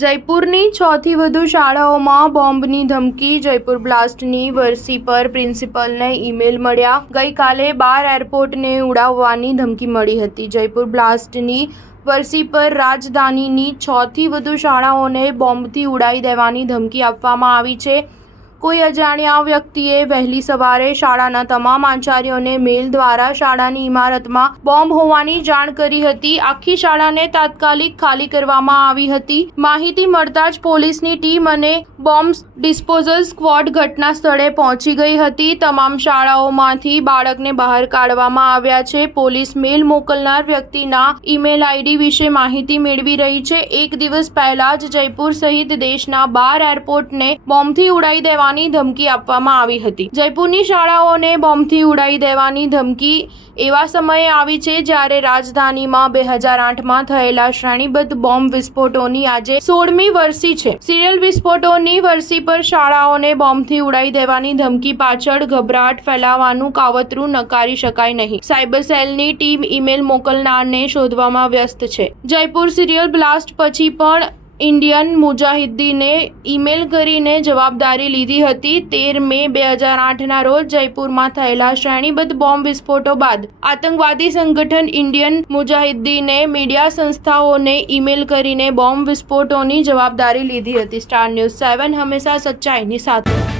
જયપુરની 6 થી વધુ શાળાઓમાં બોમ્બની ધમકી. જયપુર બ્લાસ્ટની વરસી પર પ્રિન્સિપલને ઈમેલ મળ્યા. ગઈકાલે 12 એરપોર્ટને ઉડાવવાની ધમકી મળી હતી. જયપુર બ્લાસ્ટની વરસી પર રાજધાનીની 6 થી વધુ શાળાઓને બોમ્બથી ઉડાવી દેવાની ધમકી આપવામાં આવી છે. કોઈ અજાણ્યા વ્યક્તિએ વહેલી સવારે શાળાના તમામ આચાર્યોને મેલ દ્વારા શાળાની ઇમારતમાં બોમ્બ હોવાની જાણ કરી હતી. આખી શાળાને તાત્કાલિક ખાલી કરવામાં આવી હતી. માહિતી મળતા જ પોલીસની ટીમ અને બોમ્બ ડિસ્પોઝલ સ્ક્વોડ ઘટના સ્થળે પહોંચી ગઈ હતી. તમામ શાળાઓમાંથી બાળકને બહાર કાઢવામાં આવ્યા છે. પોલીસ મેલ મોકલનાર વ્યક્તિના ઈમેલ આઈડી વિશે માહિતી મેળવી રહી છે. એક દિવસ પહેલા જ જયપુર સહિત દેશના 12 એરપોર્ટને બોમ્બથી ઉડાવી દેવાની ધમકી આપવામાં આવી હતી. જયપુરની શાળાઓને બોમ્બથી ઉડાવી દેવાની ધમકી એવા સમયે આવી છે જ્યારે રાજધાનીમાં 2008માં થયેલા શ્રેણીબદ્ધ બોમ્બ વિસ્ફોટોની આજે 16મી વરસી છે. સિરિયલ વિસ્ફોટોની વરસી પર શાળાઓને બોમ્બથી ઉડાવી દેવાની ધમકી પાછળ ગભરાટ ફેલાવવાનું કાવતરું નકારી શકાય નહીં. સાયબર સેલની ટીમ ઈમેલ મોકલનારને શોધવામાં વ્યસ્ત છે. જયપુર સિરિયલ બ્લાસ્ટ પછી પણ ઇન્ડિયન મુજાહિદ્દીને ઈમેલ કરીને જવાબદારી લીધી હતી. 13 મે 2008ના રોજ જયપુરમાં થયેલા શ્રેણીબદ્ધ બોમ્બ વિસ્ફોટો બાદ આતંકવાદી સંગઠન ઇન્ડિયન મુજાહિદ્દીને મીડિયા સંસ્થાઓને ઈમેલ કરીને બોમ્બ વિસ્ફોટોની જવાબદારી લીધી હતી. સ્ટાર ન્યૂઝ 7 હંમેશા સચ્ચાઈની સાથે.